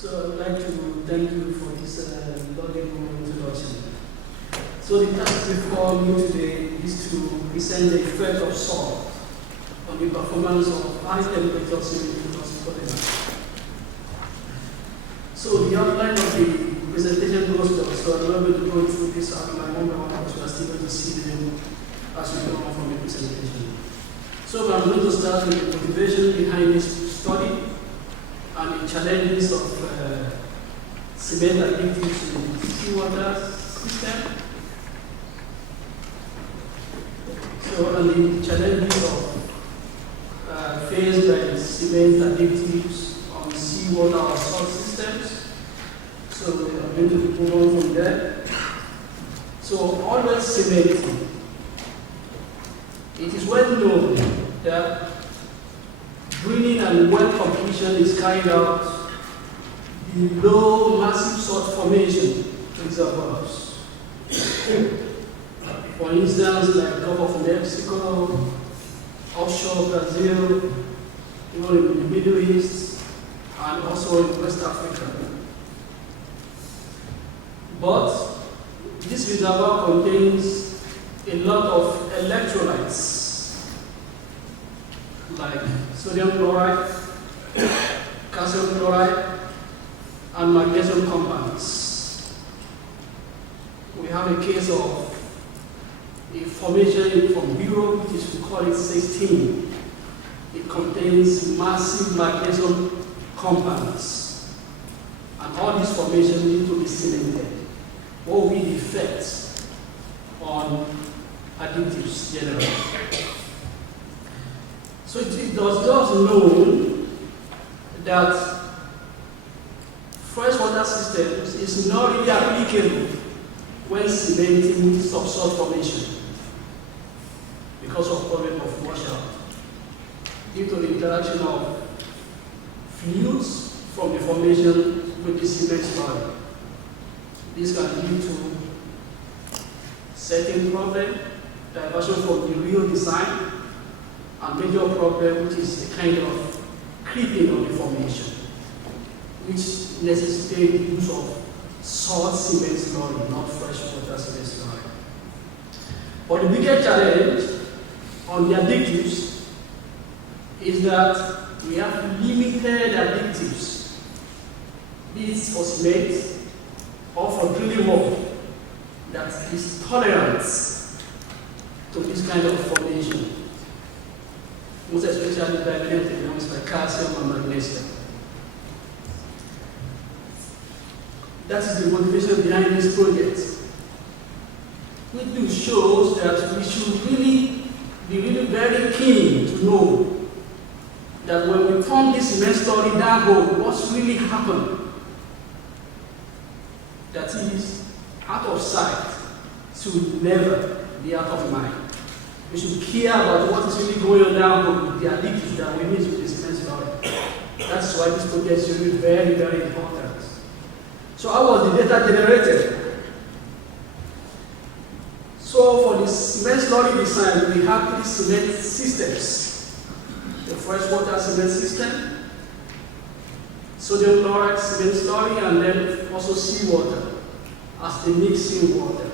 So I would like to thank you for this laudable introduction. So the task before me today is to present the effect of salt on the performance of high temperature semiconductor polymers. So the outline of the presentation goes down, so I'm not going to go through this outline one by one, but you are still going to see them as we go on from the presentation. So I'm going to start with the motivation behind this study and the challenges of cement additives in seawater system. So, and the challenges of faced by cement additives on seawater or salt systems. So we are going to move on from there. So always cementing. It is well known that drilling and well completion is carried out below massive salt formation reservoirs. For instance, like Gulf of Mexico, offshore Brazil, even in the Middle East, and also in West Africa. But this reservoir contains a lot of electrolytes, like sodium chloride, calcium chloride, and magnesium compounds. We have a case of a formation from Europe, which is, we call it 16. It contains massive magnesium compounds. And all these formations need to be cemented. What will be the effects on additives generally? So it is thus known that freshwater systems is not really applicable when cementing subsalt formation because of problem of washout due to the interaction of fluids from the formation with the cement slurry. This can lead to setting problem, diversion from the real design, and major problem, which is a kind of creeping of the formation, which necessitates the use of salt cement slurry, not freshwater cement slurry. But the biggest challenge on the additives is that we have limited additives, be it for cement or for drilling work, that is tolerant to this kind of formation, most especially diluted elements like calcium and magnesium. That is the motivation behind this project, which shows that we should really be very keen to know that when we form this cement story down hole, what's really happened. That is, out of sight should never be out of mind. We should care about what is really going on down with the additives that we mix with the cement story. That's why this project is really very, very important. So how was the data generated? So for the cement slurry design, we have 3 cement systems. The freshwater cement system, sodium chloride cement slurry, and then also seawater as the mixing water.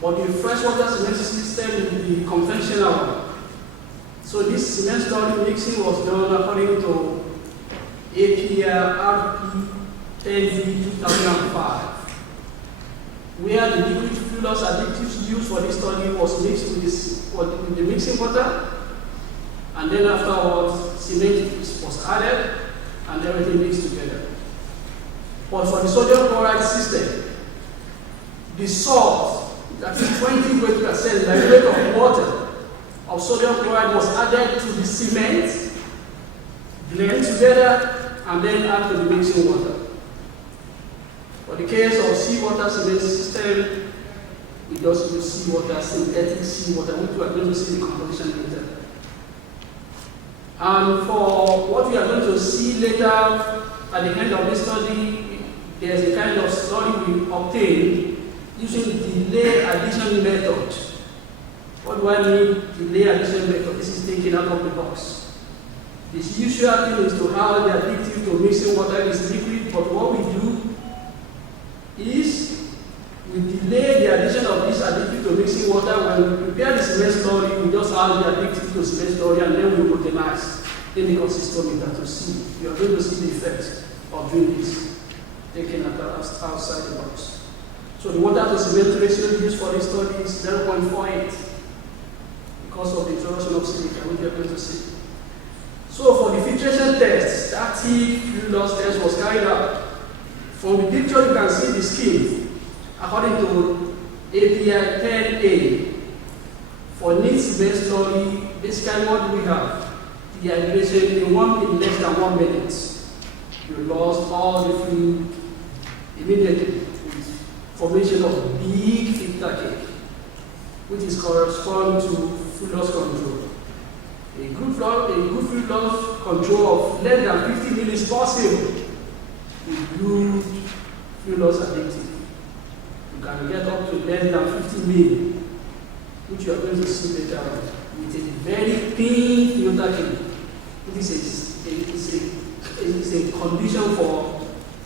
But the freshwater cement system is the conventional one. So this cement slurry mixing was done according to APR RP 10V 2005, where the liquid fluorous additives used for this study was mixed with the mixing water, and then afterwards cement was added and everything mixed together. But for the sodium chloride system, the salt, that is 20%, like weight of water of sodium chloride, was added to the cement, blend together, and then add to the mixing water. For the case of seawater cement system, we just use seawater, synthetic seawater, which we are going to see the composition later. And for what we are going to see later at the end of this study, there's a kind of slurry we obtained using the delay addition method. What do I mean delay addition method? This is taken out of the box. This usual thing is to have the additive to mixing water is liquid, but what we do is we delay the addition of this additive to mixing water. When we prepare the cement slurry, we just add the additive to cement slurry and then we protonize in the consistometer to see. You are going to see the effect of doing this, taken outside the box. So the water to cement ratio used for this study is 0.48 because of the introduction of silica, which we are going to see. So for the filtration test, static fluid loss test was carried out. From the picture you can see the scheme according to API 10A. For neat cement slurry, basically what do we have? The hydration in less than 1 minute. You lost all the fluid immediately with formation of big filter cake, which is correspond to fluid loss control. A good fluid loss control of less than 50 ml is possible with good fluid loss additive. You can get up to less than 50 ml, which you are going to see later on, with a very thin filter cake. It is a condition for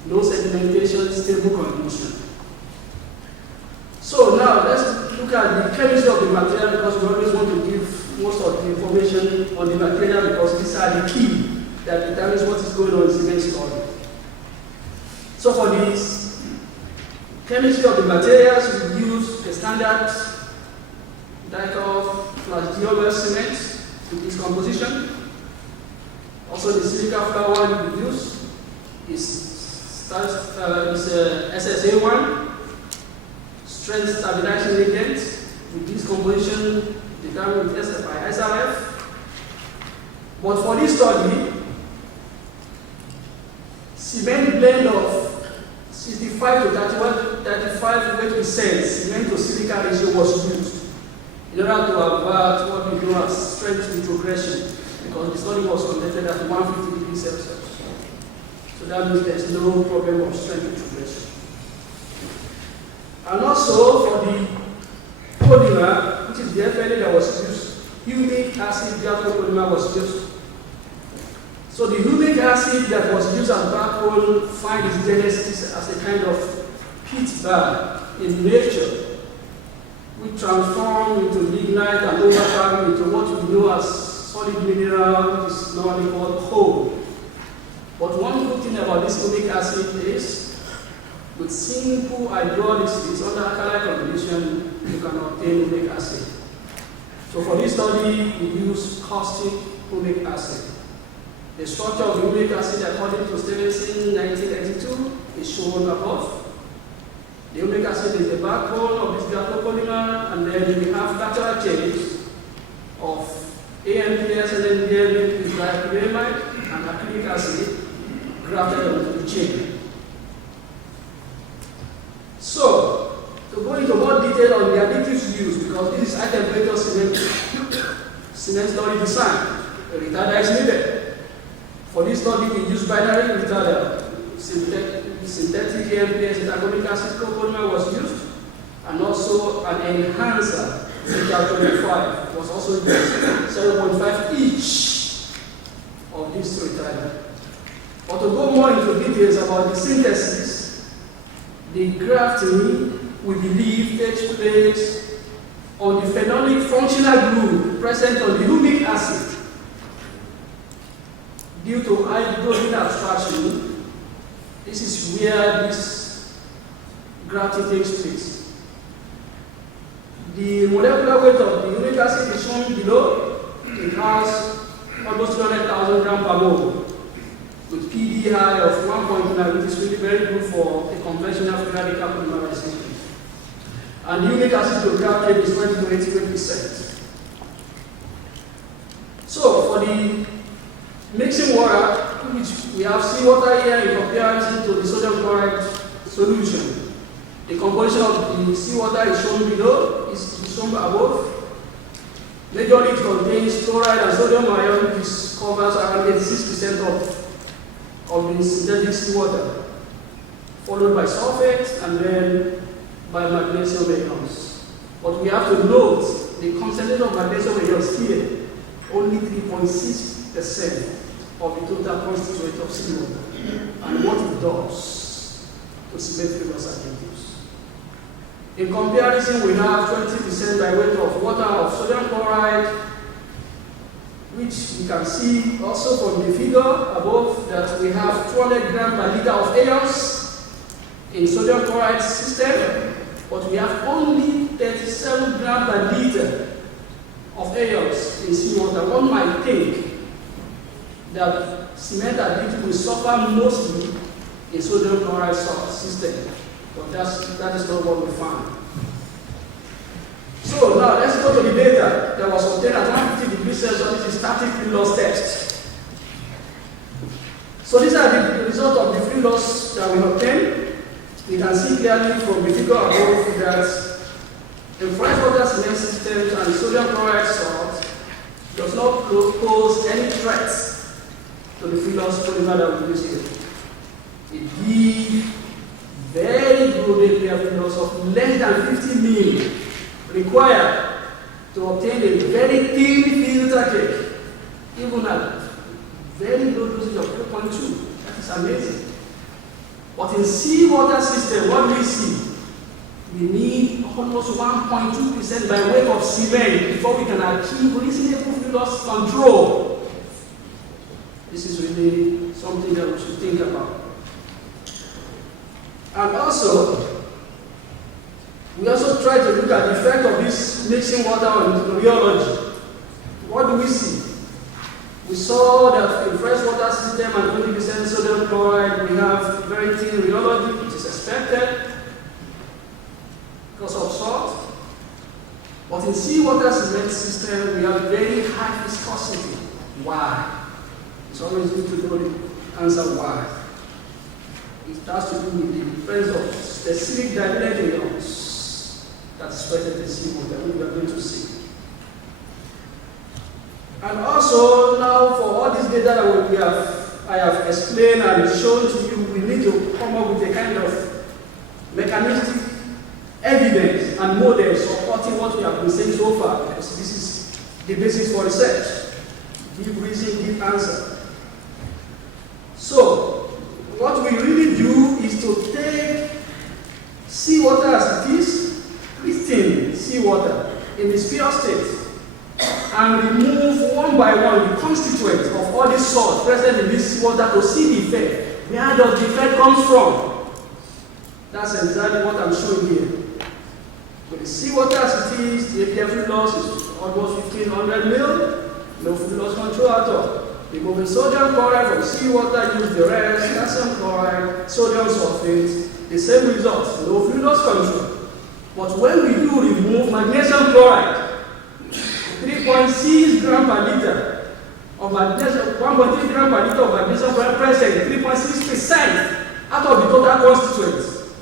no sedimentation, stable condition. So now let's look at the chemistry of the material, because we always want to give most of the information on the material because these are the key that determines what is going on in cement slurry. So for this chemistry of the materials, we use a standard Oilwell cement with this composition. Also, the silica flour we use is SSA1, strength stabilizing agent, with this composition determined by SRF. But for this study, cement blend of 65 to 35% cement to silica ratio was used in order to avert what we know as strength retrogression, because the study was conducted at 150 degrees Celsius. So that means there's no problem of strength retrogression. And also for the polymer, which is the FLA that was used, humic acid polymer was used. So the humic acid that was used as backbone finds its genesis as a kind of pit bar in nature, which transform into lignite and over into what we know as solid mineral, which is normally called coal. But one good thing about this humic acid is, with simple hydrolysis under alkali condition, you can obtain humic acid. So for this study, we use caustic humic acid. The structure of the humic acid, according to Stevenson, 1982, is shown above. The humic acid is the backbone of this polymer, and then we have lateral chains of AMPS and NDM with diacrylamide and acrylic acid grafted onto the chain. So, to go into more detail on the additives used, because this is high temperature cement slurry design, a retarder is needed. For this study, we use binary retarder. Synthetic AMPS etagonic acid copolymer was used, and also an enhancer, CR25, was also used, 0.5 each of these retarder. But to go more into details about the synthesis, the grafting, we believe, takes place on the phenolic functional group present on the humic acid. Due to hydrogen abstraction, this is where this grafting takes place. The molecular weight of the humic acid is shown below. It has almost 200,000 grams per mole, with PD high of 1.9, which is really very good for a conventional free radical polymerization. And the humic acid to graft rate is 20 to 80%. So for the mixing water, which we have seawater here in comparison to the sodium chloride solution. The composition of the seawater is shown below, is shown above. Majorly it contains chloride and sodium ion, which covers around 86% of the synthetic seawater, followed by sulfate and then by magnesium ions. But we have to note the concentration of magnesium ions here, only 3.6%. of the total constituent of seawater and what it does to cement fluorous additives. In comparison, we have 20% by weight of water of sodium chloride, which you can see also from the figure above that we have 200 grams per liter of ions in sodium chloride system, but we have only 37 grams per liter of ions in seawater. One might think that cement additive will suffer mostly in sodium chloride system, but that is not what we found. So now let's go to the data that was obtained at 150 degrees Celsius. This is static fluid loss test. So these are the results of the fluid loss that we obtained. You can see clearly from the figure above that in freshwater cement systems and sodium chloride salt does not pose any threats to the fluid loss polymer that we use here. It gives very good API fluid loss of less than 50 mil required to obtain a very thin filter cake, even at very low dosage of 3.2. That is amazing. But in seawater system, what do we see? We need almost 1.2% by weight of cement before we can achieve reasonable fluid loss control. This is really something that we should think about. And also, we also try to look at the effect of this mixing water on rheology. What do we see? We saw that in freshwater system and 20% sodium chloride, we have very thin rheology, which is expected because of salt. But in seawater cement system, we have very high viscosity. Why? It's always good to know the answer why. It has to do with the presence of specific diluted ions that's present in seawater, which we are going to see. And also, now for all this data that I have explained and shown to you, we need to come up with a kind of mechanistic evidence and models supporting what we have been saying so far, because this is the basis for research. Give reason, give answer. So, what we really do is to take seawater as it is, pristine seawater in its pure state, and remove one by one the constituents of all this salt present in this seawater to see the effect. Where does the effect come from? That's exactly what I'm showing here. With the seawater as it is, the API fluid loss is almost 1500 mil, no fluid loss control at all. Removing sodium chloride from seawater, use the rest, calcium chloride, sodium sulfate, the same result, no fluid loss control. But when we do remove magnesium chloride, 3.6 grams per liter of magnesium, 1.3 grams per liter of magnesium chloride present, 3.6% out of the total constituents.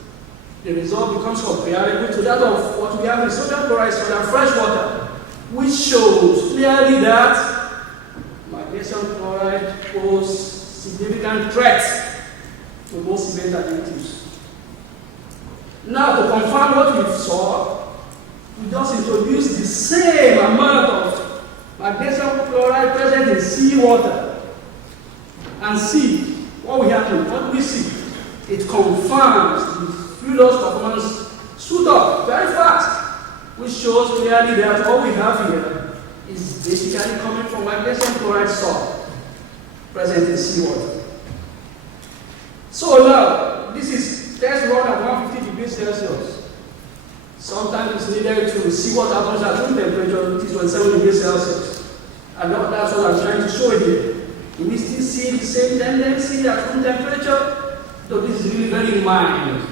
The result becomes comparable to that of what we have in sodium chloride, sodium fresh water, which shows clearly that magnesium chloride poses significant threats to most cement additives. Now, to confirm what we saw, we just introduce the same amount of magnesium chloride present in seawater and see what will happen. What do we see? It confirms the fluid loss performance stood up very fast, which shows clearly that what we have here is basically coming from magnesium chloride salt present in seawater. So now, this is test run at 150 degrees Celsius. Sometimes it's needed to see what happens at room temperature, which is 27 degrees Celsius. And that's what I'm trying to show here. Do we still see the same tendency at room temperature? Though this is really very mild,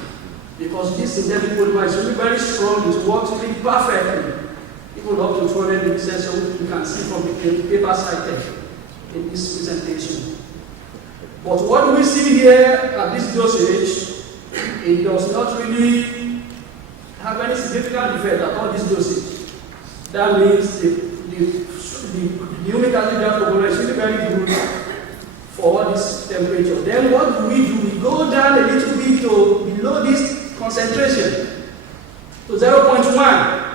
because this synthetic polymer is really very strong, it works really perfectly, even up to 200 degrees Celsius, which you can see from the paper cited in this presentation. But what do we see here at this dosage? It does not really have any significant effect at all this dosage. That means the humic acid formula is really very good for this temperature. Then what do? We go down a little bit to below this concentration to 0.1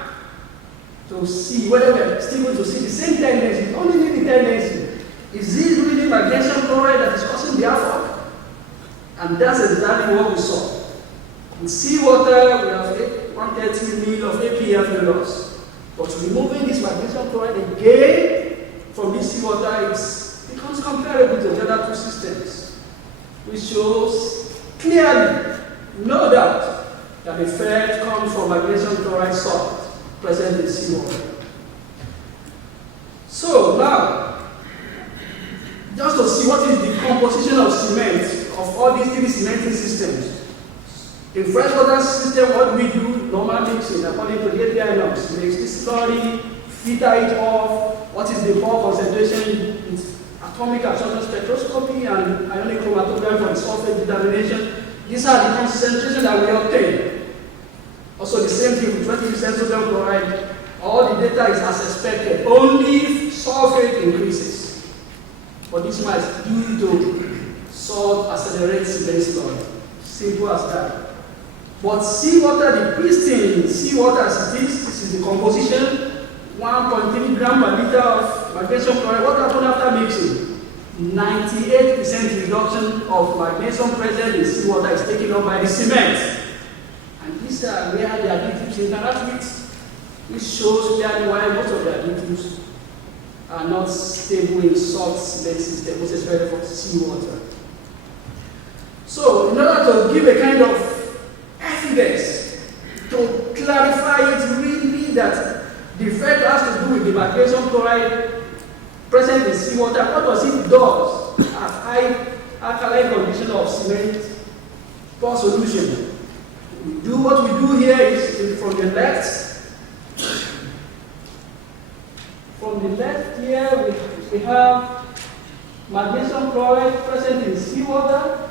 to see whether we are still going to see the same tendency. We only need the tendency. Is it really magnesium chloride that is causing the havoc? And that's exactly what we saw. In seawater, we have 130 ml of APF loss. But removing this magnesium chloride again from this seawater becomes comparable to the other two systems, which shows clearly, no doubt, that the effect comes from magnesium chloride salt present in seawater. So now, just to see what is the composition of cement of all these three cementing systems. In freshwater system, what we do, normal mixing, according to the API norms, mix this slurry, filter it off, what is the pore concentration, atomic absorption spectroscopy, and ionic chromatography for the sulfate determination. These are the concentrations that we obtain. Also the same thing with 20% sodium chloride. All the data is as expected, only if sulfate increases. But this might due to salt accelerates cement slurry. Simple as that. But seawater, the pristine seawater as it is, this is the composition, 1.3 gram per liter of magnesium chloride. What happened after mixing? 98% reduction of magnesium present in seawater is taken up by the cement. And these are where the additives interact with, which shows clearly why most of the additives are not stable in salt cement system, most especially for seawater. So, in order to give a kind of evidence to clarify it really that the effect has to do with the magnesium chloride present in seawater, what does it do at high alkaline condition of cement pore solution? What we do here is from the left. From the left here we have magnesium chloride present in seawater,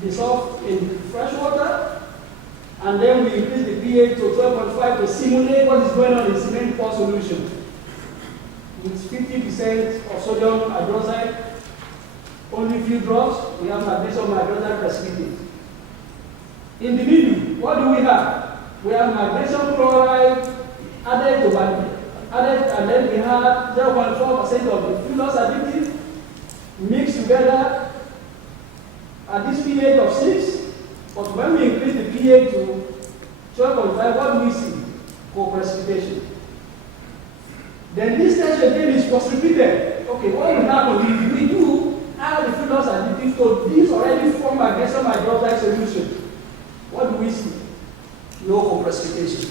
dissolved in fresh water, and then we increase the pH to 12.5 to simulate what is going on in cement pore solution. With 50% of sodium hydroxide, only few drops, we have magnesium hydroxide precipitate. In the middle, what do we have? We have magnesium chloride added to and then we have 0.4% of the fuelless additive mixed together at this pH of 6. But when we increase the pH to 12.5, what do we see? Co-precipitation. Then this stage again is post-repeated. Okay, what will happen if we do add the fuelless additive to this already formed magnesium hydroxide solution? What do we see? No co-precipitation.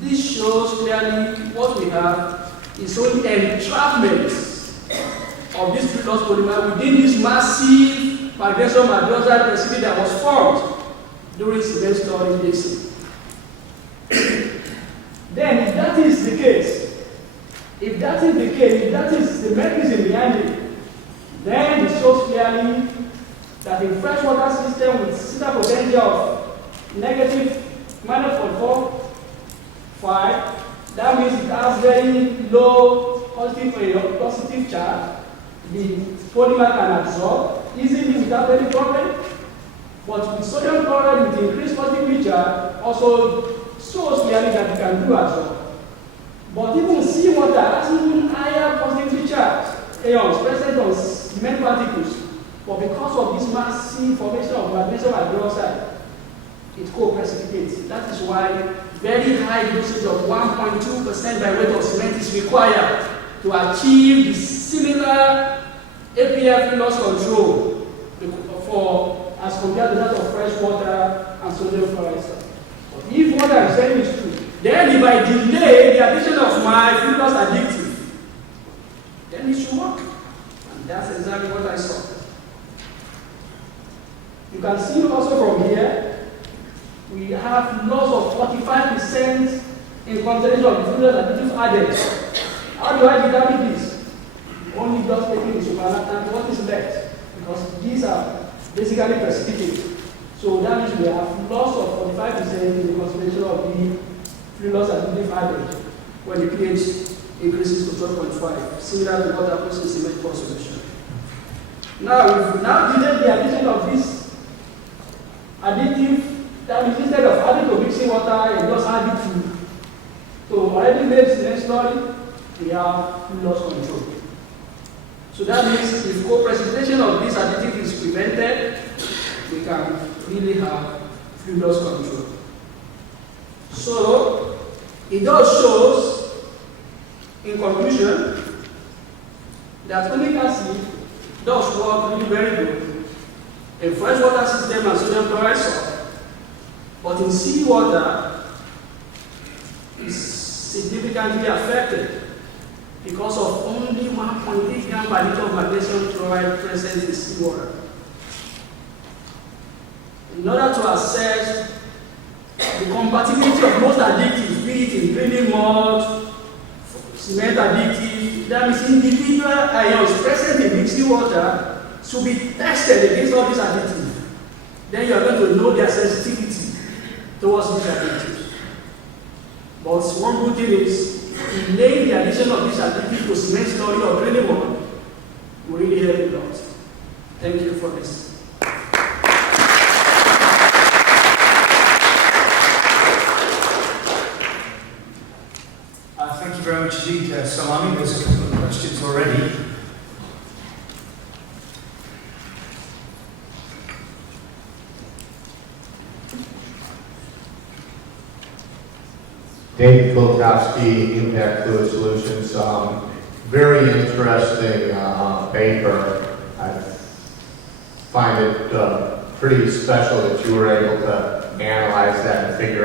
This shows clearly what we have is only entrapment of this fuelless polymer within this massive magnesium hydroxide precipitate that was formed during cement slurry mixing. Then, if that is the case, if that is the mechanism behind it, then it shows clearly that in freshwater system with zeta potential of negative -0.45, that means it has very low positive charge. The polymer can absorb easily without any problem. But with sodium chloride with increased positive charge also shows clearly that it can do absorb. But even seawater has even higher positive charge ions present on cement particles. But because of this massive formation of magnesium hydroxide, it co-precipitates. That is why very high dosage of 1.2% by weight of cement is required to achieve the similar APF loss control as compared to that of fresh water and sodium chloride. But if what I'm saying is true, then if I delay the addition of my fuelless additive, then it should work. And that's exactly what I saw. You can see also from here, we have loss of 45% in concentration of the fuelless additive added. How do I determine this? Only just taking the supernatant, what is left? Because these are basically precipitate. So that means we have loss of 45% in the concentration of the fuelless additive added when the pH increases to 12.5, similar to what happens in cement pore solution. Now, if we now delay the addition of this additive, that means instead of adding to mixing water and just add it to already made cement slurry, we have full loss control. So that means if co-precipitation of this additive is prevented, we can really have fluid loss control. So it does shows, in conclusion, that humic acid does work really very good in freshwater system and sodium chloride salt, but in seawater is significantly affected because of only 1.8 gram per liter of magnesium chloride present in seawater. In order to assess the compatibility of most additives, be it in drilling mud, cement additive, that means individual ions present in mixing water should be tested against all these additives. Then you are going to know their sensitivity towards these additives. But one good thing is, delaying the addition of this additive to cement slurry or drilling mud will really help a lot. Thank you for this. Thank you very much indeed, Salami. There's a couple of questions already. David Kulkowski, Impact Fluid Solutions. Very interesting paper. I find it pretty special that you were able to analyze that and figure